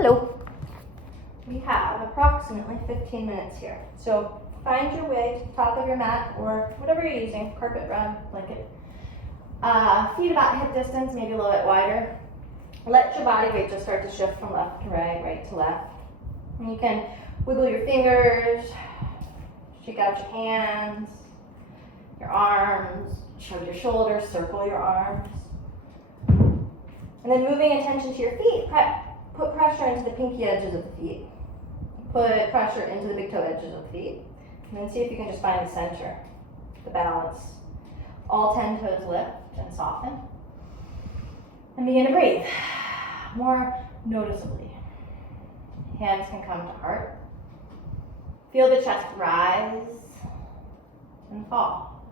Hello. We have approximately 15 minutes here. So find your way to the top of your mat or whatever you're using, carpet, rug, blanket. Feet about hip distance, maybe a little bit wider. Let your body weight just start to shift from left to right, right to left. And you can wiggle your fingers, shake out your hands, your arms, shrug your shoulders, circle your arms. And then moving attention to your feet, put pressure into the pinky edges of the feet. Put pressure into the big toe edges of the feet. And then see if you can just find the center, the balance. All 10 toes lift and soften. And begin to breathe more noticeably. Hands can come to heart. Feel the chest rise and fall.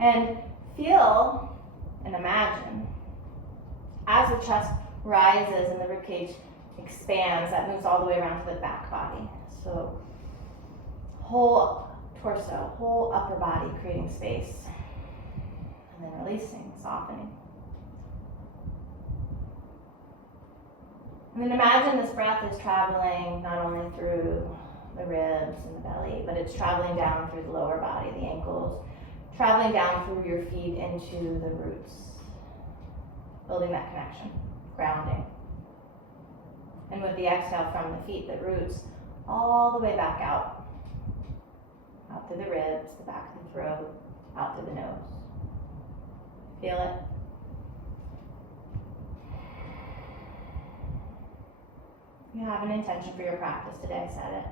And feel and imagine as the chest rises and the ribcage expands, that moves all the way around to the back body. So whole torso, whole upper body creating space. And then releasing, softening. And then imagine this breath is traveling not only through the ribs and the belly, but it's traveling down through the lower body, the ankles, traveling down through your feet into the roots, building that connection, grounding. And with the exhale from the feet, the roots, all the way back out through the ribs, the back of the throat, out through the nose. Feel it. You have an intention for your practice today, set it.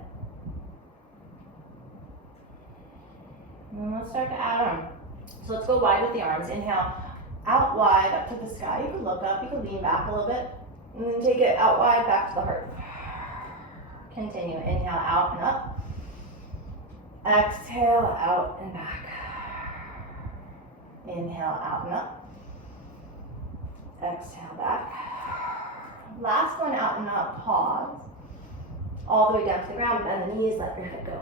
And then let's start to add on. So let's go wide with the arms. Inhale, out wide, up to the sky. You can look up, you can lean back a little bit. And then take it out wide, back to the heart. Continue, inhale, out and up. Exhale, out and back. Inhale, out and up. Exhale, back. Last one, out and up, pause. All the way down to the ground, bend the knees, let your head go.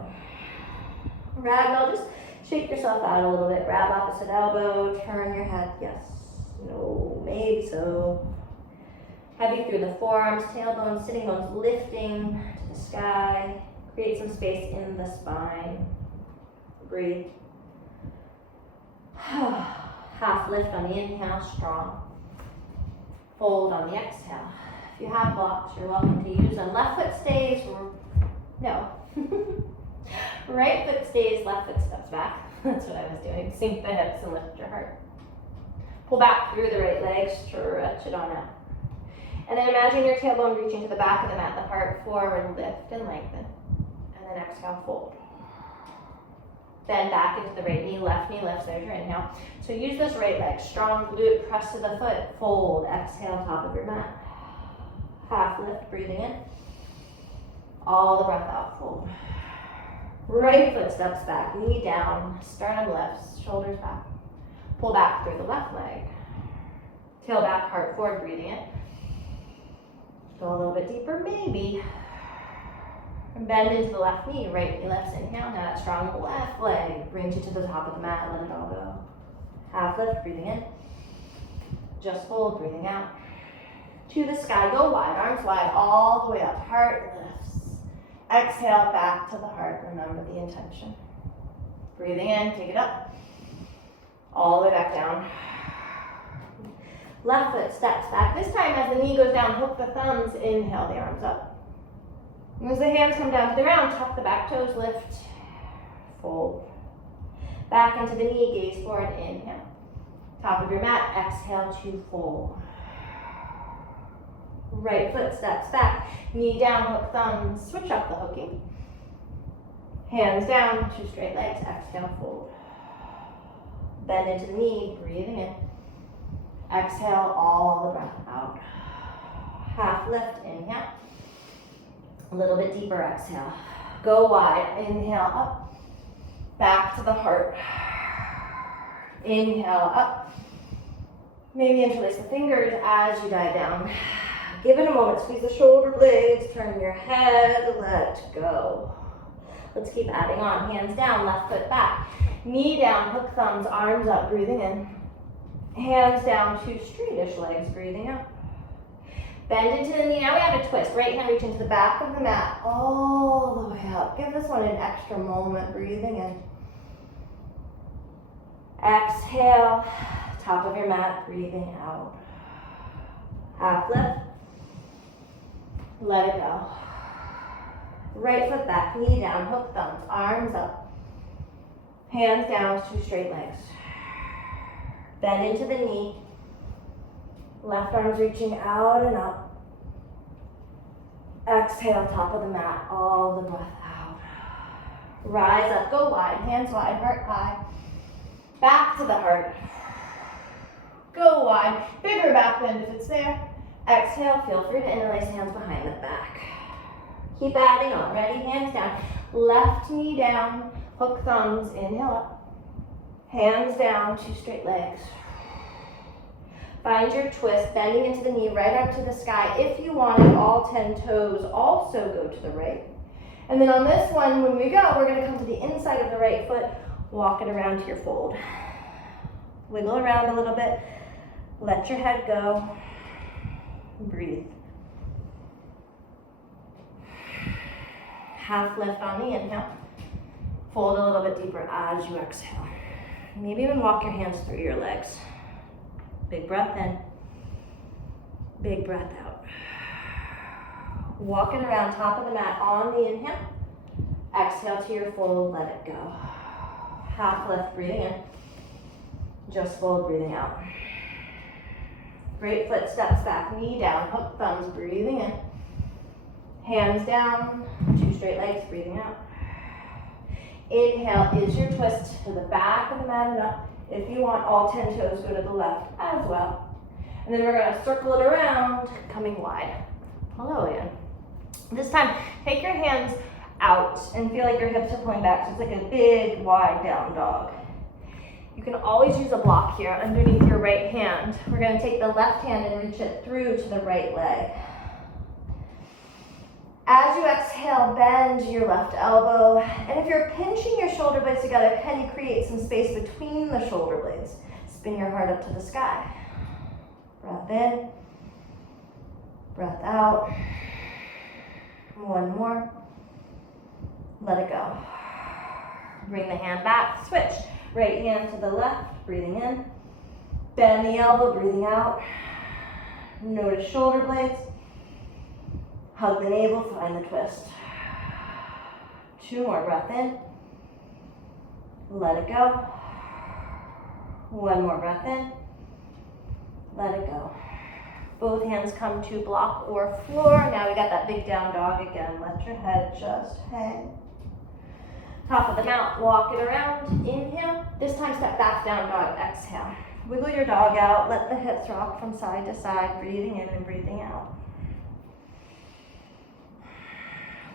Ragdoll, just shake yourself out a little bit. Grab opposite elbow, turn your head, yes, no, maybe so. Heavy through the forearms, tailbones, sitting bones lifting to the sky. Create some space in the spine. Breathe. Half lift on the inhale, strong. Fold on the exhale. If you have blocks, you're welcome to use them. Left foot stays, no. Right foot stays, left foot steps back. That's what I was doing. Sink the hips and lift your heart. Pull back through the right leg, stretch it on out. And then imagine your tailbone reaching to the back of the mat, the heart forward, lift and lengthen. And then exhale, fold. Bend back into the right knee, left knee lifts, there's your inhale. So use this right leg, strong glute, press to the foot, fold, exhale, top of your mat. Half lift, breathing in. All the breath out, fold. Right foot steps back, knee down, sternum lifts, shoulders back. Pull back through the left leg. Tail back, heart forward, breathing in. Go a little bit deeper, maybe. And bend into the left knee, right knee lifts, inhale. Now that strong left leg brings you to the top of the mat, let it all go. Half lift, breathing in. Just fold, breathing out. To the sky, go wide, arms wide, all the way up, heart lifts. Exhale, back to the heart, remember the intention. Breathing in, take it up. All the way back down. Left foot steps back. This time as the knee goes down, hook the thumbs, inhale the arms up. And as the hands come down to the ground, tuck the back toes, lift, fold. Back into the knee, gaze forward, inhale. Top of your mat, exhale to fold. Right foot steps back, knee down, hook thumbs, switch up the hooking. Hands down, two straight legs, exhale, fold. Bend into the knee, breathing in. Exhale, all the breath out. Half lift, inhale. A little bit deeper, exhale. Go wide, inhale up. Back to the heart. Inhale up. Maybe interlace the fingers as you dive down. Give it a moment, squeeze the shoulder blades, turn your head, let go. Let's keep adding on. Hands down, left foot back. Knee down, hook thumbs, arms up, breathing in. Hands down, two straightish legs, breathing out. Bend into the knee. Now we add a twist. Right hand reach into the back of the mat all the way up. Give this one an extra moment. Breathing in. Exhale. Top of your mat. Breathing out. Half lift. Let it go. Right foot back. Knee down. Hook thumbs. Arms up. Hands down. Two straight legs. Bend into the knee. Left arm's reaching out and up. Exhale, top of the mat, all the breath out. Rise up, go wide, hands wide, heart high. Back to the heart. Go wide, bigger back bend if it's there. Exhale, feel free to interlace hands behind the back. Keep adding on, ready, hands down. Left knee down, hook thumbs, inhale up. Hands down, two straight legs. Find your twist, bending into the knee right up to the sky. If you wanted, all 10 toes also go to the right. And then on this one, when we go, we're gonna come to the inside of the right foot, walk it around to your fold. Wiggle around a little bit, let your head go, breathe. Half lift on the inhale. Fold a little bit deeper as you exhale. Maybe even walk your hands through your legs. Big breath in, big breath out. Walking around top of the mat on the inhale. Exhale to your fold, let it go. Half lift, breathing in. Just fold, breathing out. Great foot steps back, knee down, hook thumbs, breathing in. Hands down, two straight legs, breathing out. Inhale is your twist to the back of the mat and up. If you want, all 10 toes go to the left as well. And then we're gonna circle it around, coming wide. Hello again. This time, take your hands out and feel like your hips are pulling back, so it's like a big, wide down dog. You can always use a block here underneath your right hand. We're gonna take the left hand and reach it through to the right leg. As you exhale, bend your left elbow. And if you're pinching your shoulder blades together, can you create some space between the shoulder blades? Spin your heart up to the sky. Breath in, breath out. One more. Let it go. Bring the hand back, switch. Right hand to the left, breathing in. Bend the elbow, breathing out. Notice shoulder blades. Hug the navel, find the twist. Two more, breath in. Let it go. One more, breath in. Let it go. Both hands come to block or floor. Now we got that big down dog again. Let your head just hang. Top of the mat, walk it around. Inhale. This time step back, down dog, exhale. Wiggle your dog out. Let the hips rock from side to side, breathing in and breathing out.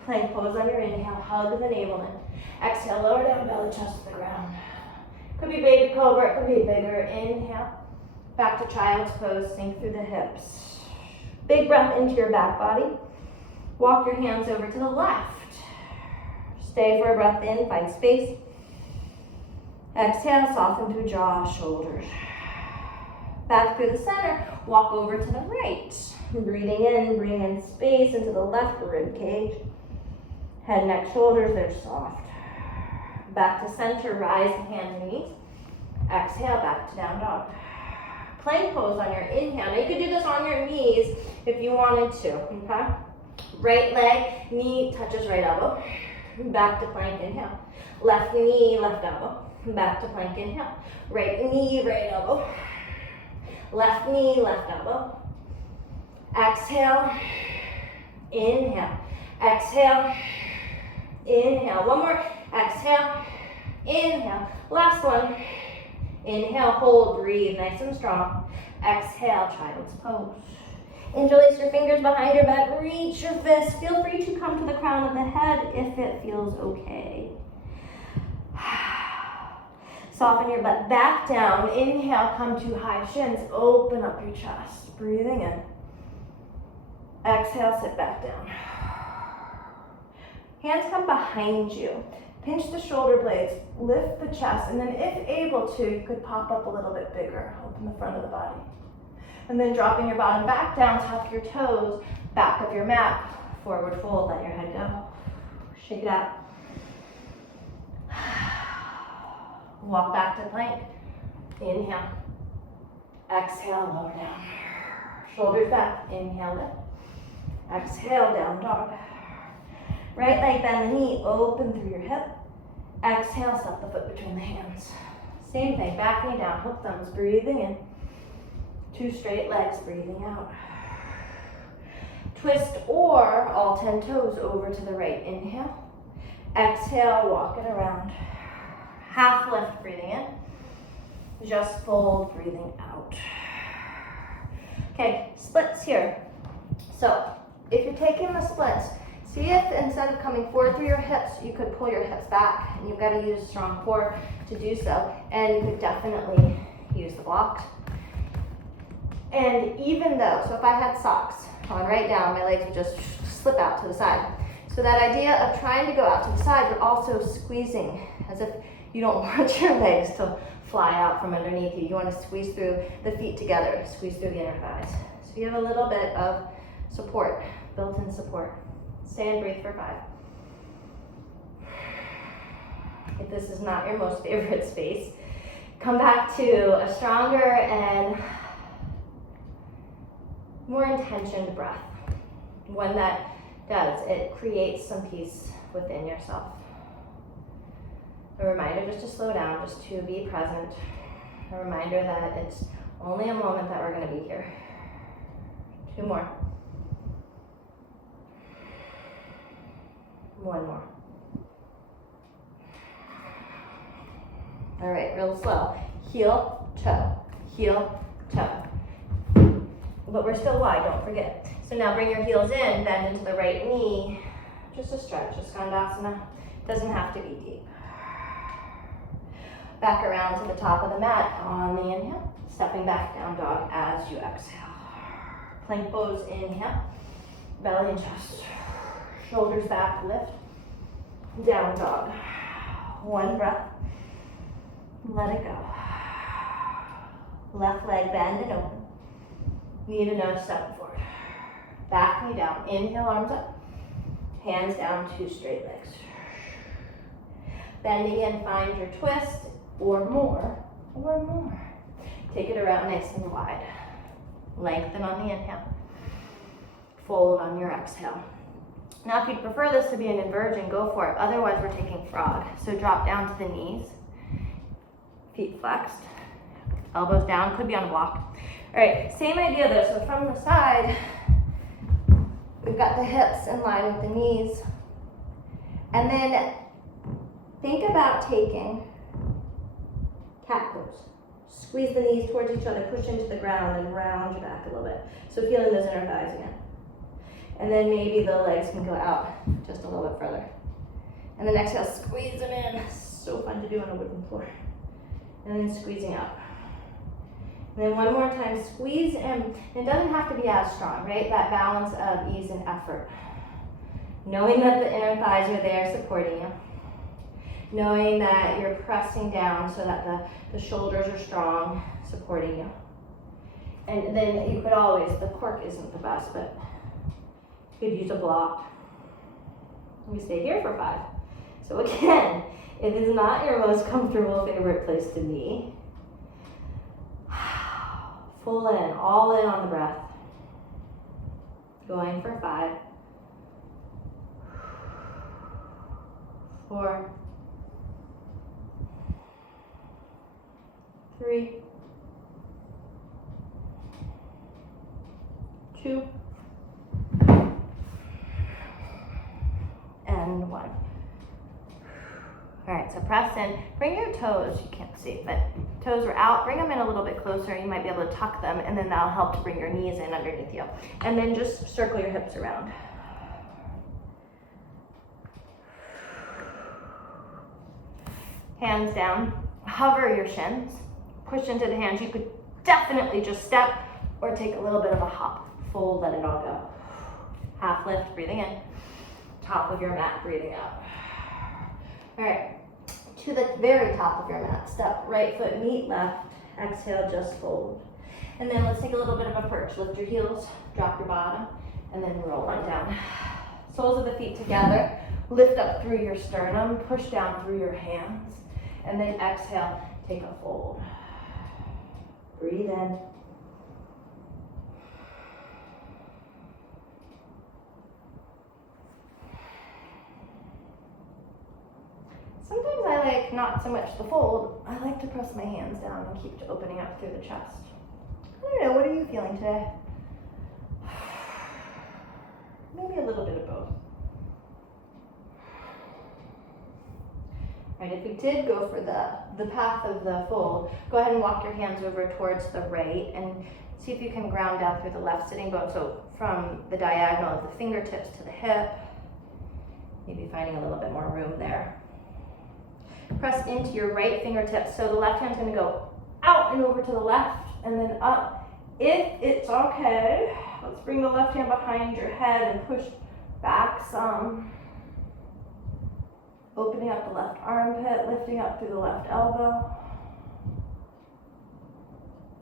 Plank pose on your inhale, hug the navel in. Exhale, lower down, belly, chest to the ground. Could be baby cobra, it could be bigger. Inhale, back to child's pose, sink through the hips. Big breath into your back body. Walk your hands over to the left. Stay for a breath in, find space. Exhale, soften through jaw, shoulders. Back through the center, walk over to the right. Breathing in, bring in space into the left rib cage. Head, neck, shoulders, they're soft. Back to center, rise the hands and knees. Exhale, back to down dog. Plank pose on your inhale. Now you could do this on your knees if you wanted to, okay? Right leg, knee touches right elbow. Back to plank, inhale. Left knee, left elbow. Back to plank, inhale. Right knee, right elbow. Left knee, left elbow. Exhale, inhale. Exhale, inhale. One more. Exhale, inhale. Last one. Inhale, hold, breathe, nice and strong. Exhale, child's pose. Interlace your fingers behind your back, reach your fist. Feel free to come to the crown of the head if it feels okay. Soften your butt back down. Inhale, come to high shins. Open up your chest. Breathing in. Exhale, sit back down. Hands come behind you. Pinch the shoulder blades, lift the chest, and then if able to, you could pop up a little bit bigger. Open the front of the body. And then dropping your bottom back down, top of your toes, back of your mat, forward fold, let your head go. Shake it out. Walk back to plank. Inhale. Exhale, lower down. Shoulders back. Inhale, lift. Exhale, down dog. Right leg, bend the knee, open through your hip. Exhale, step the foot between the hands. Same thing, back knee down, hook thumbs, breathing in. 2 straight legs, breathing out. Twist or all 10 toes over to the right. Inhale. Exhale, walk it around. Half lift, breathing in. Just fold, breathing out. Okay, splits here. So if you're taking the splits, see if instead of coming forward through your hips, you could pull your hips back, and you've got to use a strong core to do so. And you could definitely use the blocks. And even though, so if I had socks on right down, my legs would just slip out to the side. So that idea of trying to go out to the side, but also squeezing, as if you don't want your legs to fly out from underneath you. You want to squeeze through the feet together, squeeze through the inner thighs. So you have a little bit of support, built-in support. Stay and breathe for 5. If this is not your most favorite space, come back to a stronger and more intentioned breath. One that it creates some peace within yourself. A reminder just to slow down, just to be present. A reminder that it's only a moment that we're going to be here. 2 more. 1 more. All right, real slow. Heel, toe, heel, toe. But we're still wide, don't forget. So now bring your heels in, bend into the right knee. Just a stretch, a skandasana. Doesn't have to be deep. Back around to the top of the mat on the inhale. Stepping back down dog as you exhale. Plank pose, inhale. Belly and chest. Shoulders back, lift. Down dog. 1 breath. Let it go. Left leg bend and open. Knee to nose, step forward. Back knee down. Inhale, arms up. Hands down, 2 straight legs. Bending in, find your twist, or more. Take it around nice and wide. Lengthen on the inhale. Fold on your exhale. Now if you'd prefer this to be an inversion, go for it. Otherwise, we're taking frog. So drop down to the knees. Feet flexed. Elbows down, could be on a block. All right, same idea though. So from the side, we've got the hips in line with the knees. And then think about taking cat pose. Squeeze the knees towards each other, push into the ground, and round your back a little bit. So feeling those inner thighs again. And then maybe the legs can go out just a little bit further. And then exhale, squeeze them in. So fun to do on a wooden floor. And then squeezing out. And then one more time, squeeze in. It doesn't have to be as strong, right? That balance of ease and effort. Knowing that the inner thighs are there supporting you. Knowing that you're pressing down so that the shoulders are strong, supporting you. And then you could always, the cork isn't the best, but you could use a block. We stay here for 5. So again, if it's not your most comfortable favorite place to be, full in, all in on the breath. Going for 5. 4. 3. 2. And 1. All right, so press in. Bring your toes, you can't see, but toes are out. Bring them in a little bit closer. You might be able to tuck them, and then that'll help to bring your knees in underneath you. And then just circle your hips around. Hands down. Hover your shins. Push into the hands. You could definitely just step or take a little bit of a hop. Fold, let it all go. Half lift, breathing in. Top of your mat, breathing out. All right, to the very top of your mat, step right foot, meet left, exhale, just fold. And then let's take a little bit of a perch. Lift your heels, drop your bottom, and then roll on down. Soles of the feet together. Lift up through your sternum, push down through your hands, and then exhale, take a fold. Breathe in. Sometimes I like not so much the fold, I like to press my hands down and keep opening up through the chest. I don't know, what are you feeling today? Maybe a little bit of both. Right, if we did go for the path of the fold, go ahead and walk your hands over towards the right and see if you can ground down through the left sitting bone. So from the diagonal of the fingertips to the hip, maybe finding a little bit more room there. Press into your right fingertips. So the left hand's gonna go out and over to the left and then up. If it's okay, let's bring the left hand behind your head and push back some. Opening up the left armpit, lifting up through the left elbow.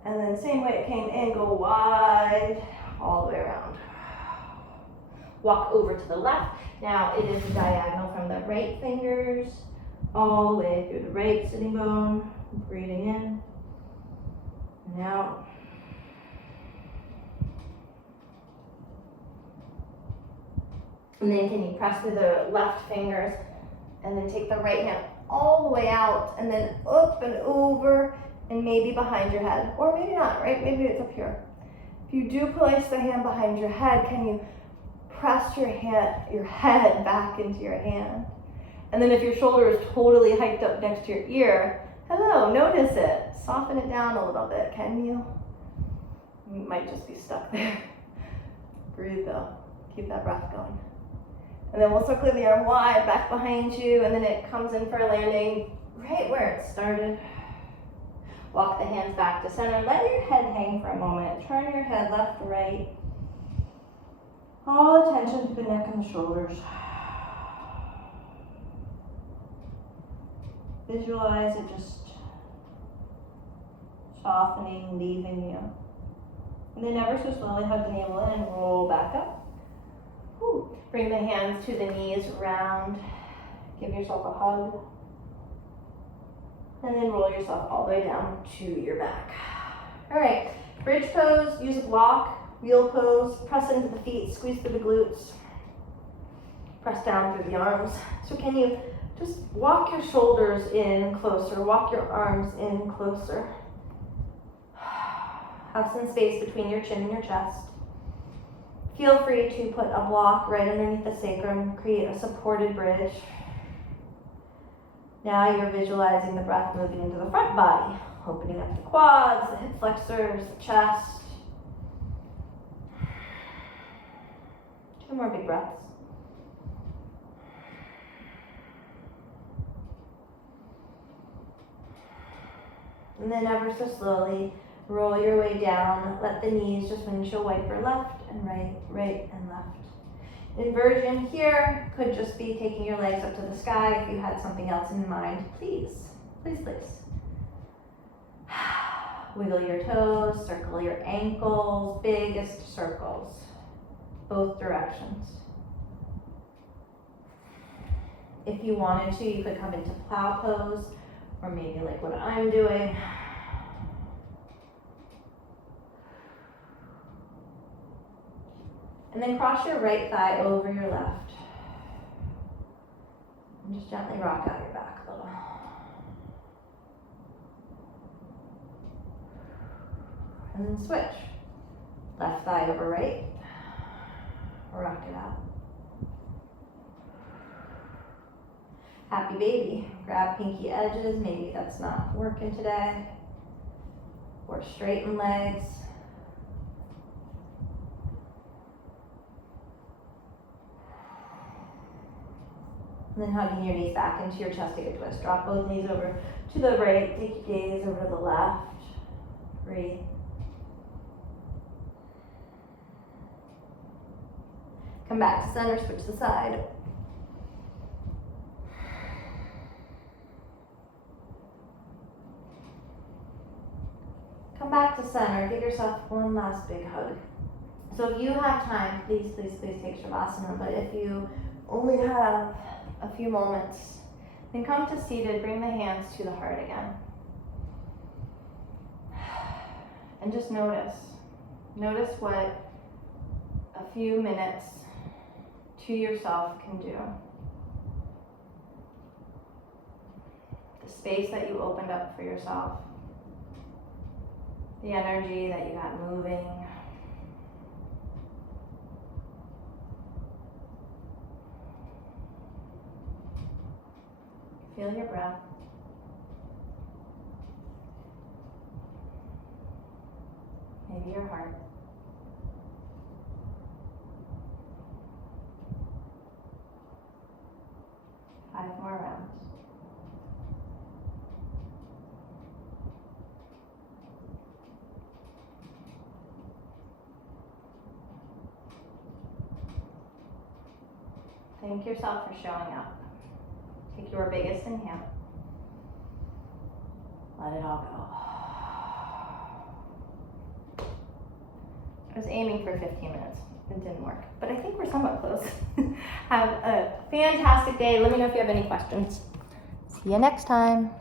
And then same way it came in, go wide, all the way around. Walk over to the left. Now it is a diagonal from the right fingers all the way through the right sitting bone. Breathing in and out. And then can you press through the left fingers and then take the right hand all the way out and then up and over and maybe behind your head, or maybe not, right? Maybe it's up here. If you do place the hand behind your head, can you press your head back into your hand? And then if your shoulder is totally hiked up next to your ear, hello, notice it. Soften it down a little bit, can you? You might just be stuck there. Breathe though, keep that breath going. And then we'll circle the arm wide, back behind you, and then it comes in for a landing right where it started. Walk the hands back to center. Let your head hang for a moment. Turn your head left to right. All attention to the neck and the shoulders. Visualize it just softening, leaving you. And then ever so slowly hug the navel in and roll back up. Whew. Bring the hands to the knees, round. Give yourself a hug. And then roll yourself all the way down to your back. All right, bridge pose, use a block, wheel pose, press into the feet, squeeze through the glutes. Press down through the arms. So can you just walk your shoulders in closer, walk your arms in closer. Have some space between your chin and your chest. Feel free to put a block right underneath the sacrum, create a supported bridge. Now you're visualizing the breath moving into the front body, opening up the quads, the hip flexors, the chest. 2 more big breaths. And then ever so slowly, roll your way down. Let the knees just windshield wiper left and right, right and left. Inversion here could just be taking your legs up to the sky. If you had something else in mind, please, please, please. Wiggle your toes, circle your ankles, biggest circles, both directions. If you wanted to, you could come into plow pose, or maybe like what I'm doing. And then cross your right thigh over your left. And just gently rock out your back a little. And then switch. Left thigh over right. Rock it out. Happy baby. Grab pinky edges. Maybe that's not working today. Or straighten legs. And then hugging your knees back into your chest, take a twist. Drop both knees over to the right. Take your gaze over to the left. Breathe. Come back to center, switch the side. Come back to center. Give yourself one last big hug. So if you have time, please, please, please take Shavasana. But if you only have a few moments, then come to seated. Bring the hands to the heart again. And just notice. Notice what a few minutes to yourself can do. The space that you opened up for yourself. The energy that you got moving. Feel your breath. Maybe your heart. Five more rounds. Thank yourself for showing up. Take your biggest inhale. Let it all go. I was aiming for 15 minutes. It didn't work, but I think we're somewhat close. Have a fantastic day. Let me know if you have any questions. See you next time.